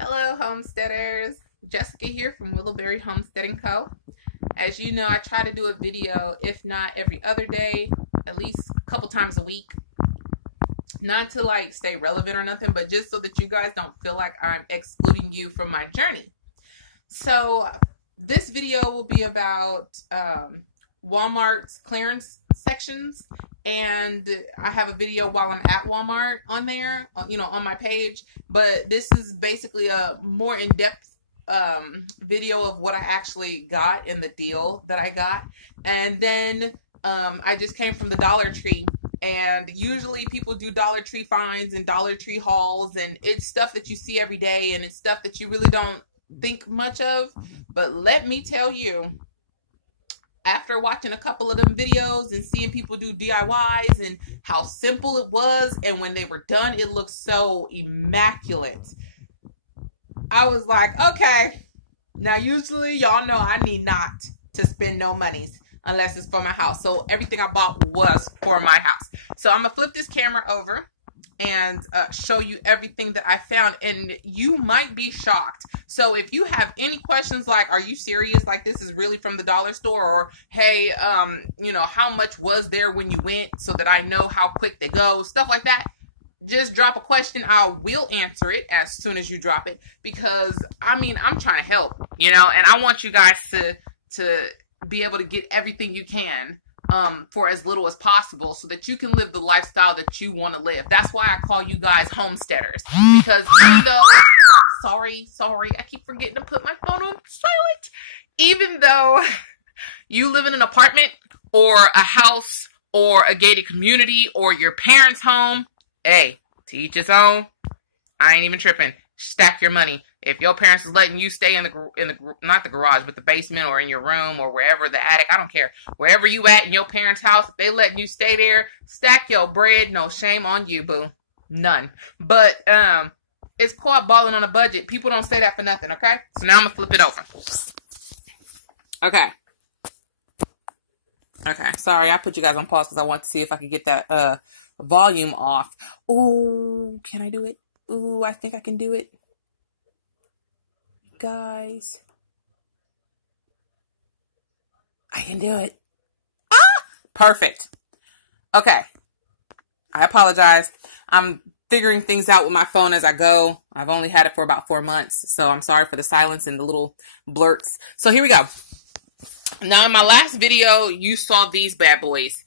Hello, homesteaders. Jessica here from Willowberry Homesteading Co. As you know, I try to do a video, if not every other day, at least a couple times a week. Not to like stay relevant or nothing, but just so that you guys don't feel like I'm excluding you from my journey. So this video will be about Walmart's clearance sections, and I have a video while I'm at Walmart on there, on my page. But this is basically a more in-depth video of what I actually got in the deal that I got. And then I just came from the Dollar Tree, and usually people do Dollar Tree finds and Dollar Tree hauls, and it's stuff that you see every day, and it's stuff that you really don't think much of. But let me tell you, after watching a couple of them videos and seeing people do DIYs and how simple it was, and when they were done, it looked so immaculate. I was like, okay, now usually y'all know I need not to spend no monies unless it's for my house. So everything I bought was for my house. So I'm going to flip this camera over and show you everything that I found, and you might be shocked. So if you have any questions like, are you serious, like this is really from the dollar store, or hey, how much was there when you went, so that I know how quick they go, stuff like that, just drop a question. I will answer it as soon as you drop it, because I'm trying to help, and I want you guys to be able to get everything you can for as little as possible, so that you can live the lifestyle that you want to live. That's why I call you guys homesteaders, because even though, sorry, I keep forgetting to put my phone on silent. Even though you live in an apartment or a house or a gated community or your parents' home, hey, to each his own. I ain't even tripping. Stack your money. If your parents is letting you stay in the not the garage, but the basement, or in your room, or wherever, the attic, I don't care. Wherever you at in your parents' house, if they letting you stay there, stack your bread. No shame on you, boo. None. But it's called balling on a budget. People don't say that for nothing, okay? So now I'm gonna flip it over. Okay. Sorry, I put you guys on pause because I want to see if I could get that volume off. Ooh, can I do it? Ooh, I think I can do it. Guys, I can do it. Perfect. Okay. I apologize. I'm figuring things out with my phone as I go. I've only had it for about 4 months, so I'm sorry for the silence and the little blurts. So here we go. Now, in my last video, you saw these bad boys.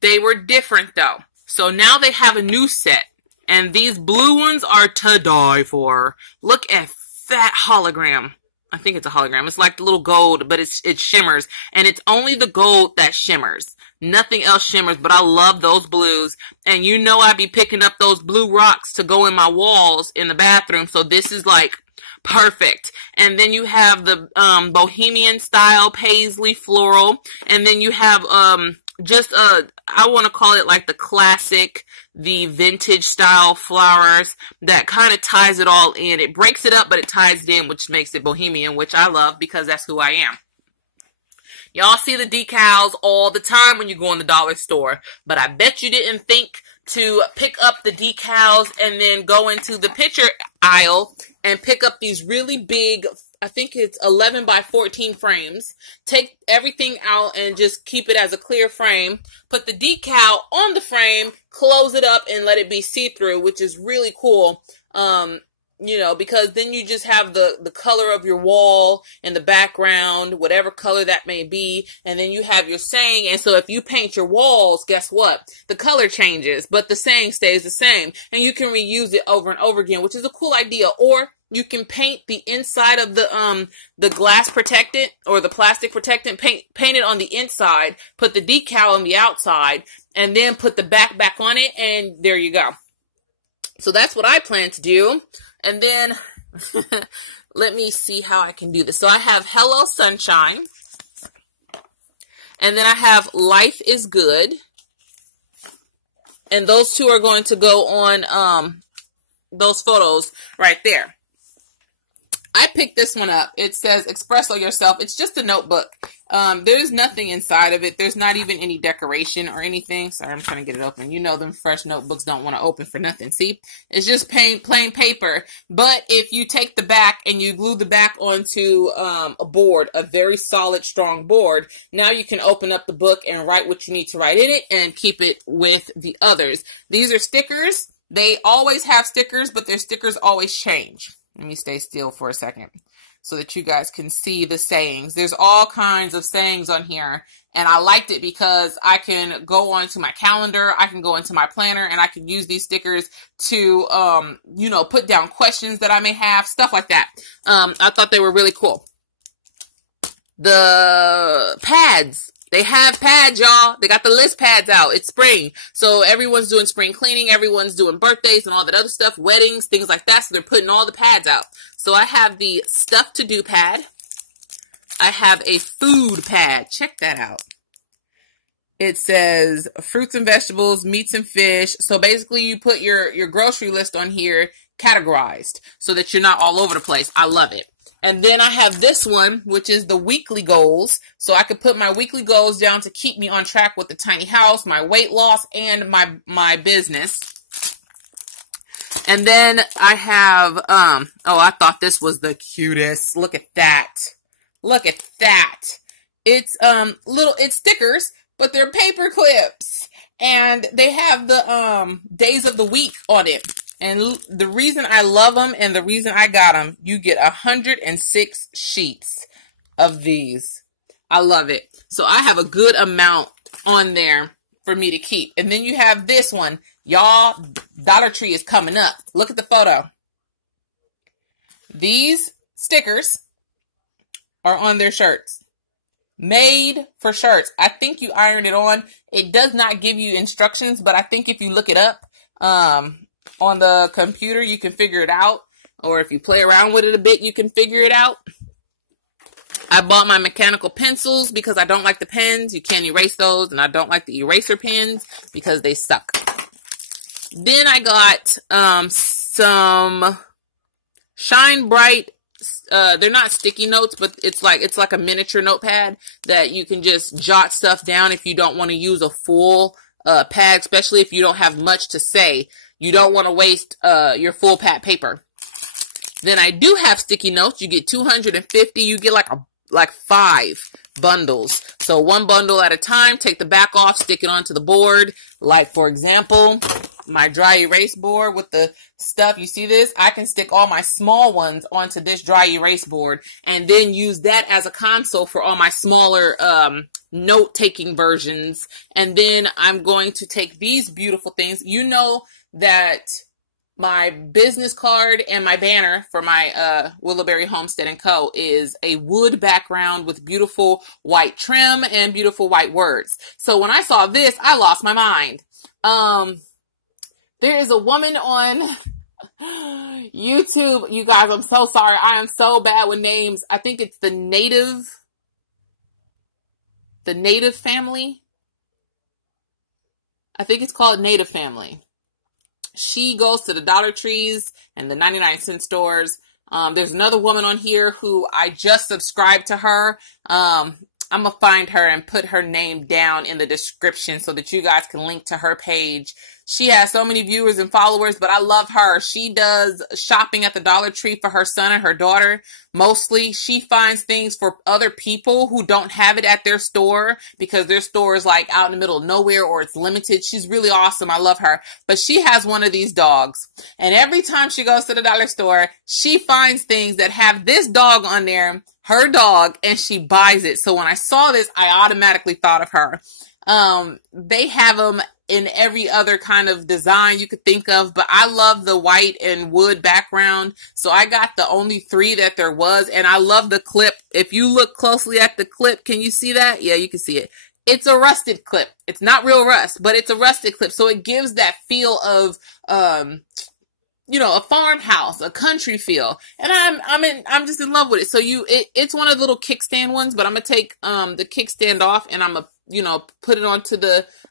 They were different, though. So now they have a new set, and these blue ones are to die for. Look at that hologram. I think it's a hologram. It's like the little gold, but it shimmers, and it's only the gold that shimmers. Nothing else shimmers, but I love those blues. And you know I'd be picking up those blue rocks to go in my walls in the bathroom, so this is like perfect. And then you have the bohemian style paisley floral, and then you have I want to call it like the classic, the vintage style flowers that kind of ties it all in. It breaks it up, but it ties it in, which makes it bohemian, which I love because that's who I am. Y'all see the decals all the time when you go in the dollar store, but I bet you didn't think to pick up the decals and then go into the picture aisle and pick up these really big, I think it's 11 by 14 frames. Take everything out and just keep it as a clear frame. Put the decal on the frame, close it up, and let it be see-through, which is really cool. Because then you just have the color of your wall in the background, whatever color that may be, and then you have your saying. And so if you paint your walls, guess what? The color changes, but the saying stays the same, and you can reuse it over and over again, which is a cool idea. Or you can paint the inside of the glass protectant or the plastic protectant, paint it on the inside, put the decal on the outside, and then put the back on it, and there you go. So that's what I plan to do. And then, let me see how I can do this. So I have Hello Sunshine. And then I have Life is Good. And those two are going to go on those photos right there. I picked this one up. It says Espresso Yourself. It's just a notebook. There's nothing inside of it. There's not even any decoration or anything. Sorry, I'm trying to get it open. You know them fresh notebooks don't want to open for nothing. See? It's just plain paper. But if you take the back and you glue the back onto a board, a very solid, strong board, now you can open up the book and write what you need to write in it and keep it with the others. These are stickers. They always have stickers, but their stickers always change. Let me stay still for a second so that you guys can see the sayings. There's all kinds of sayings on here, and I liked it because I can go onto my calendar, I can go into my planner, and I can use these stickers to, you know, put down questions that I may have, stuff like that. I thought they were really cool. The pads. They have pads, y'all. They got the list pads out. It's spring. So everyone's doing spring cleaning. Everyone's doing birthdays and all that other stuff. Weddings, things like that. So they're putting all the pads out. So I have the stuff to do pad. I have a food pad. Check that out. It says fruits and vegetables, meats and fish. So basically you put your grocery list on here categorized so that you're not all over the place. I love it. And then I have this one, which is the weekly goals. So I could put my weekly goals down to keep me on track with the tiny house, my weight loss, and my business. And then I have, oh, I thought this was the cutest. Look at that. Look at that. It's, it's stickers, but they're paper clips. And they have the, days of the week on it. And the reason I love them and the reason I got them, you get 106 sheets of these. I love it. So I have a good amount on there for me to keep. And then you have this one. Y'all, Dollar Tree is coming up. Look at the photo. These stickers are on their shirts. Made for shirts. I think you ironed it on. It does not give you instructions, but I think if you look it up, on the computer, you can figure it out. Or if you play around with it a bit, you can figure it out. I bought my mechanical pencils because I don't like the pens. You can't erase those. And I don't like the eraser pens because they suck. Then I got some Shine Bright. They're not sticky notes, but it's like a miniature notepad that you can just jot stuff down if you don't want to use a full pad, especially if you don't have much to say. You don't want to waste your full pad paper. Then I do have sticky notes. You get 250. You get like 5 bundles. So 1 bundle at a time. Take the back off. Stick it onto the board. Like, for example, my dry erase board with the stuff. You see this? I can stick all my small ones onto this dry erase board and then use that as a console for all my smaller note-taking versions. And then I'm going to take these beautiful things. You know that my business card and my banner for my Willowberry Homestead & Co. is a wood background with beautiful white trim and beautiful white words. So when I saw this, I lost my mind. There is a woman on YouTube. You guys, I'm so sorry. I am so bad with names. I think it's the Native Family. I think it's called Native Family. She goes to the Dollar Trees and the 99-cent stores. There's another woman on here who I just subscribed to her. I'm going to find her and put her name down in the description so that you guys can link to her page. She has so many viewers and followers, but I love her. She does shopping at the Dollar Tree for her son and her daughter. Mostly, she finds things for other people who don't have it at their store because their store is like out in the middle of nowhere or it's limited. She's really awesome. I love her. But she has one of these dogs. And every time she goes to the dollar store, she finds things that have this dog on there, her dog, and she buys it. So when I saw this, I automatically thought of her. They have them in every other kind of design you could think of, but I love the white and wood background. So I got the only 3 that there was, and I love the clip. If you look closely at the clip, can you see that? Yeah, you can see it. It's a rusted clip. It's not real rust, but it's a rusted clip. So it gives that feel of, you know, a farmhouse, a country feel. And I'm just in love with it. So it's one of the little kickstand ones, but I'm going to take, the kickstand off and I'm going to, you know, put it onto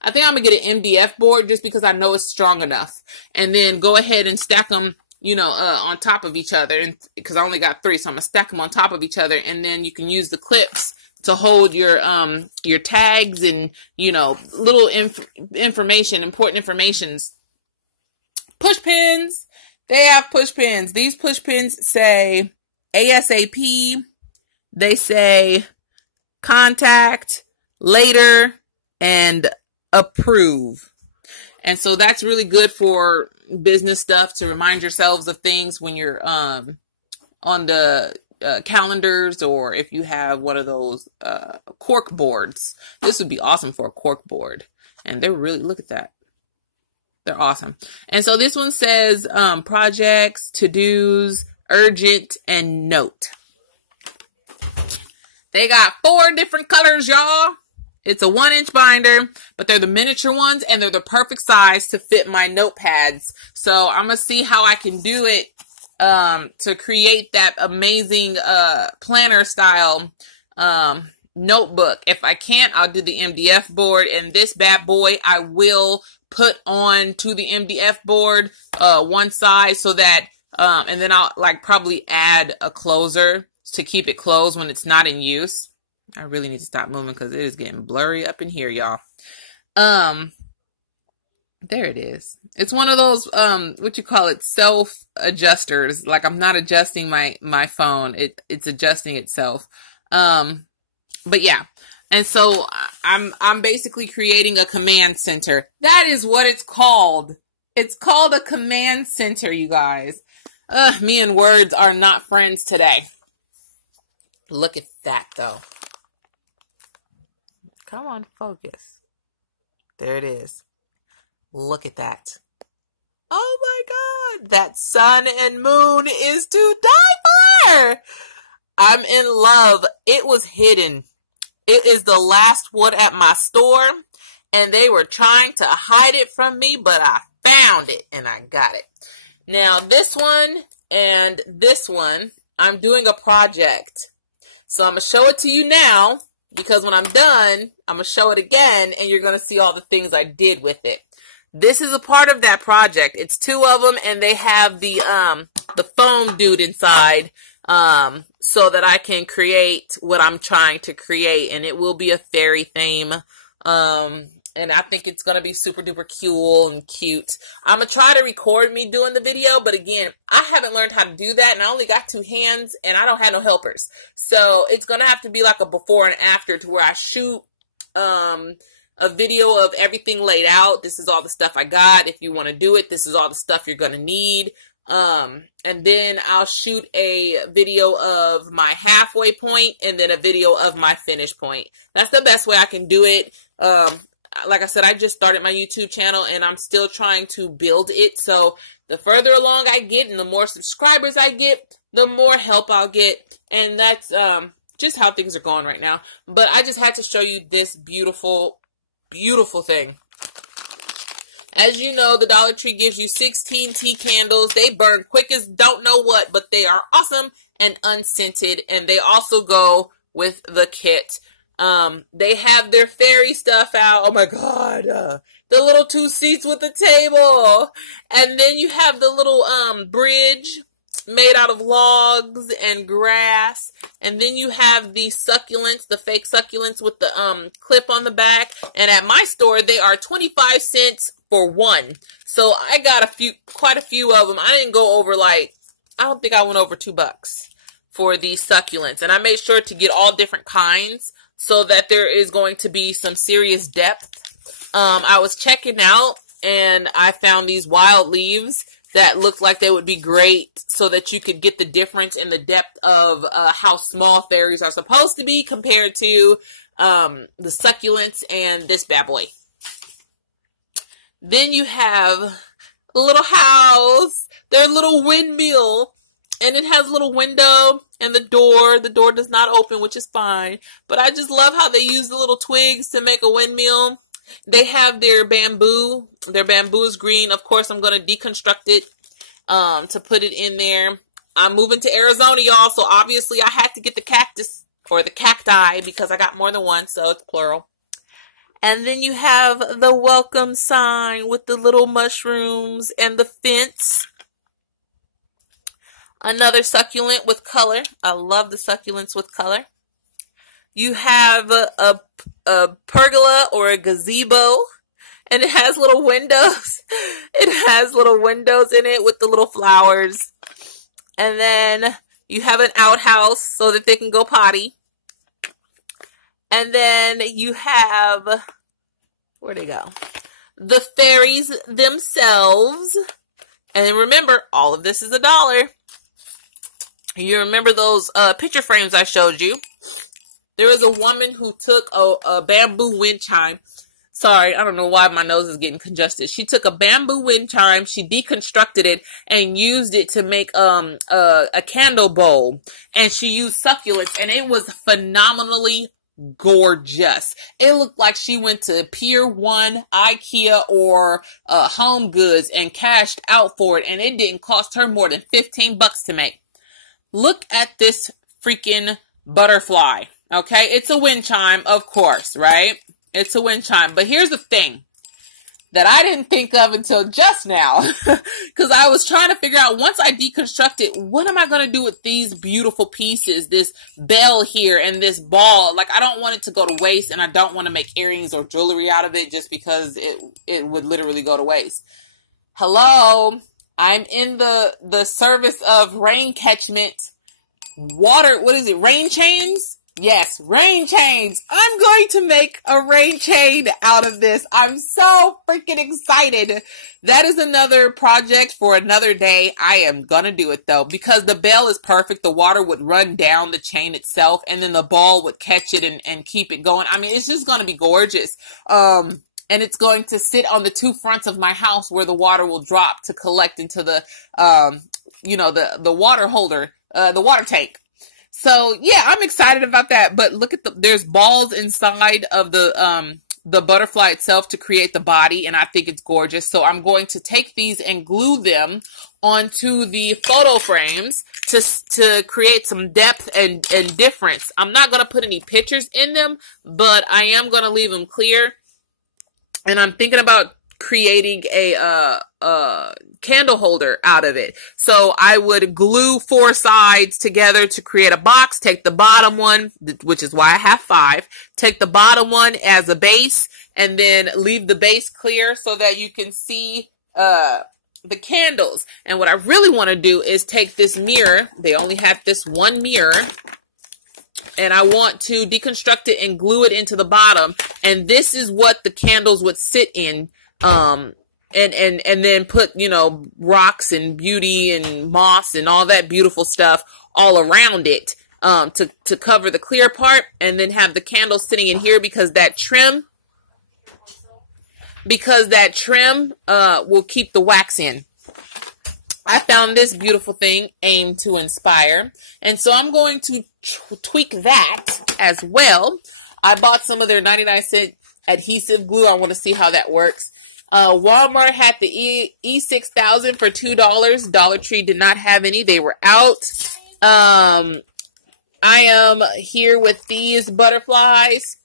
I think I'm going to get an MDF board just because I know it's strong enough. And then go ahead and stack them you know, on top of each other, and because I only got 3, so I'm gonna stack them on top of each other, and then you can use the clips to hold your tags and, you know, little information, important informations. Push pins. They have push pins. These push pins say ASAP. They say contact, later, and approve. And so that's really good for business stuff, to remind yourselves of things when you're on the calendars, or if you have one of those cork boards. This would be awesome for a cork board. And they're really, look at that. They're awesome. And so this one says projects, to-dos, urgent, and note. They got 4 different colors, y'all. It's a 1-inch binder, but they're the miniature ones, and they're the perfect size to fit my notepads. So I'm going to see how I can do it to create that amazing planner style notebook. If I can't, I'll do the MDF board, and this bad boy I will put on to the MDF board one side, so that and then I'll like probably add a closer to keep it closed when it's not in use. I really need to stop moving because it is getting blurry up in here, y'all. There it is. It's one of those, what you call it, self adjusters. Like, I'm not adjusting my phone. It's adjusting itself. But yeah. And so I'm basically creating a command center. That is what it's called. It's called a command center, you guys. Me and words are not friends today. Look at that, though. Come on, focus. There it is. Look at that. Oh my God. That sun and moon is to die for. I'm in love. It was hidden. It is the last one at my store, and they were trying to hide it from me, but I found it and I got it. Now this one and this one, I'm doing a project. So I'm going to show it to you now, because when I'm done, I'm going to show it again, and you're going to see all the things I did with it. This is a part of that project. It's 2 of them, and they have the foam dude inside, so that I can create what I'm trying to create, and it will be a fairy theme. And I think it's going to be super duper cool and cute. I'm going to try to record me doing the video, but again, I haven't learned how to do that, and I only got 2 hands, and I don't have no helpers. So it's going to have to be like a before and after, to where I shoot a video of everything laid out. This is all the stuff I got. If you want to do it, this is all the stuff you're going to need. And then I'll shoot a video of my halfway point, and then a video of my finish point. That's the best way I can do it. Like I said, I just started my YouTube channel, and I'm still trying to build it. So the further along I get, and the more subscribers I get, the more help I'll get. And that's just how things are going right now. But I just had to show you this beautiful, beautiful thing. As you know, the Dollar Tree gives you 16 tea candles. They burn quick as don't know what, but they are awesome and unscented. And they also go with the kit. They have their fairy stuff out. Oh my God. The little 2 seats with the table. And then you have the little bridge made out of logs and grass. And then you have the succulents, the fake succulents with the clip on the back. And at my store, they are 25 cents for 1. So I got quite a few of them. I didn't go over I don't think I went over $2 for these succulents. And I made sure to get all different kinds, so that there is going to be some serious depth. I was checking out, and I found these wild leaves that looked like they would be great, so that you could get the difference in the depth of how small fairies are supposed to be compared to the succulents and this bad boy. Then you have a little house, their little windmill, and it has a little window. And the door does not open, which is fine. But I just love how they use the little twigs to make a windmill. They have their bamboo. Their bamboo is green. Of course, I'm going to deconstruct it to put it in there. I'm moving to Arizona, y'all. So obviously, I had to get the cactus, or the cacti, because I got more than one. So it's plural. And then you have the welcome sign with the little mushrooms and the fence. Another succulent with color. I love the succulents with color. You have a pergola or a gazebo, and it has little windows. It has little windows in it with the little flowers. And then you have an outhouse so that they can go potty. And then you have, where'd they go? The fairies themselves. And remember, all of this is $1. You remember those picture frames I showed you? There was a woman who took a bamboo wind chime. Sorry, I don't know why my nose is getting congested. She took a bamboo wind chime, she deconstructed it, and used it to make a candle bowl. And she used succulents, and it was phenomenally gorgeous. It looked like she went to Pier 1, IKEA, or Home Goods and cashed out for it, and it didn't cost her more than $15 to make. Look at this freaking butterfly, okay? It's a wind chime, of course, right? It's a wind chime. But here's the thing that I didn't think of until just now. Because I was trying to figure out, once I deconstruct it, what am I going to do with these beautiful pieces? This bell here and this ball. Like, I don't want it to go to waste, and I don't want to make earrings or jewelry out of it just because it would literally go to waste. Hello? I'm in the service of rain catchment. Water, what is it? Rain chains? Yes, rain chains. I'm going to make a rain chain out of this. I'm so freaking excited. That is another project for another day. I am going to do it though, because the bell is perfect. The water would run down the chain itself, and then the ball would catch it and keep it going. I mean, it's just going to be gorgeous. And it's going to sit on the two fronts of my house where the water will drop to collect into the, the water holder, the water tank. So yeah, I'm excited about that. But look at there's balls inside of the butterfly itself to create the body. And I think it's gorgeous. So I'm going to take these and glue them onto the photo frames to create some depth and difference. I'm not going to put any pictures in them, but I am going to leave them clear. And I'm thinking about creating a candle holder out of it. So I would glue 4 sides together to create a box, take the bottom one, which is why I have 5, take the bottom one as a base, and then leave the base clear so that you can see the candles. And what I really want to do is take this mirror. They only have this one mirror. And I want to deconstruct it and glue it into the bottom. And this is what the candles would sit in. And then put, rocks and beauty and moss and all that beautiful stuff all around it, to cover the clear part, and then have the candles sitting in here because that trim will keep the wax in. I found this beautiful thing, Aim to Inspire. And so I'm going to tweak that as well. I bought some of their 99-cent adhesive glue. I want to see how that works. Walmart had the E6000 for $2. Dollar Tree did not have any. They were out. I am here with these butterflies.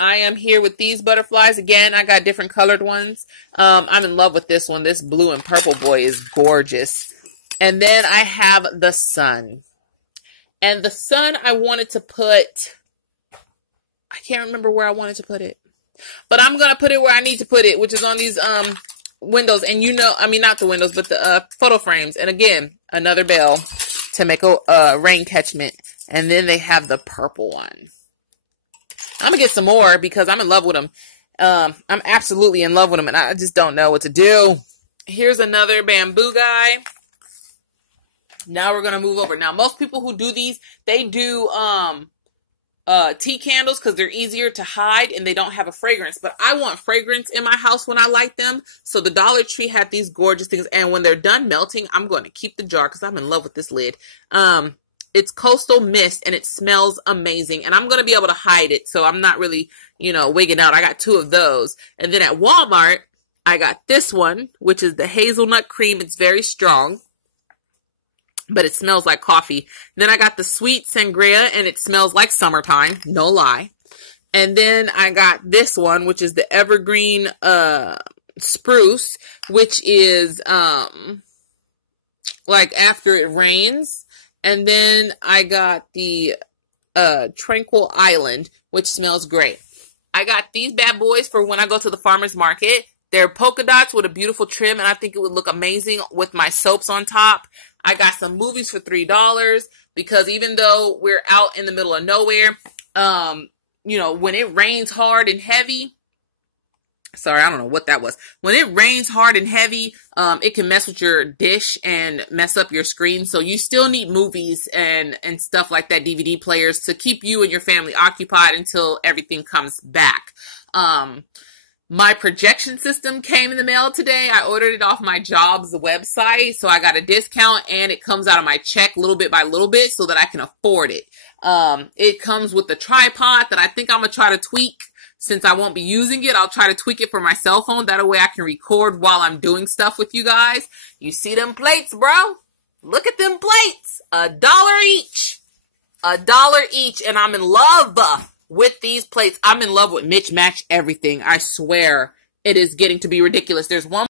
Again, I got different colored ones. I'm in love with this one. This blue and purple boy is gorgeous. And then I have the sun. And the sun I wanted to put, I can't remember where I wanted to put it. But I'm going to put it where I need to put it, which is on these windows. And not the windows, but the photo frames. And again, another bell to make a rain catchment. And then they have the purple one. I'm going to get some more because I'm in love with them. I'm absolutely in love with them, and I just don't know what to do. Here's another bamboo guy. Now we're going to move over. Now, most people who do these, they do tea candles because they're easier to hide and they don't have a fragrance. But I want fragrance in my house when I light them. So the Dollar Tree had these gorgeous things. And when they're done melting, I'm going to keep the jar because I'm in love with this lid. It's Coastal Mist, and it smells amazing. And I'm going to be able to hide it, so I'm not really, wigging out. I got 2 of those. And then at Walmart, I got this one, which is the hazelnut cream. It's very strong, but it smells like coffee. Then I got the sweet sangria, and it smells like summertime. No lie. And then I got this one, which is the evergreen spruce, which is like after it rains. And then I got the Tranquil Island, which smells great. I got these bad boys for when I go to the farmer's market. They're polka dots with a beautiful trim, and I think it would look amazing with my soaps on top. I got some movies for $3 because even though we're out in the middle of nowhere, you know, when it rains hard and heavy, sorry, I don't know what that was. When it rains hard and heavy, it can mess with your dish and mess up your screen. So you still need movies and stuff like that, DVD players, to keep you and your family occupied until everything comes back. My projection system came in the mail today. I ordered it off my job's website, so I got a discount, and it comes out of my check little bit by little bit so that I can afford it. It comes with a tripod that I think I'm going to try to tweak. Since I won't be using it, I'll try to tweak it for my cell phone. That way I can record while I'm doing stuff with you guys. You see them plates, bro? Look at them plates. $1 each. $1 each, and I'm in love with these plates. I'm in love with Mitch Match everything. I swear it is getting to be ridiculous. There's one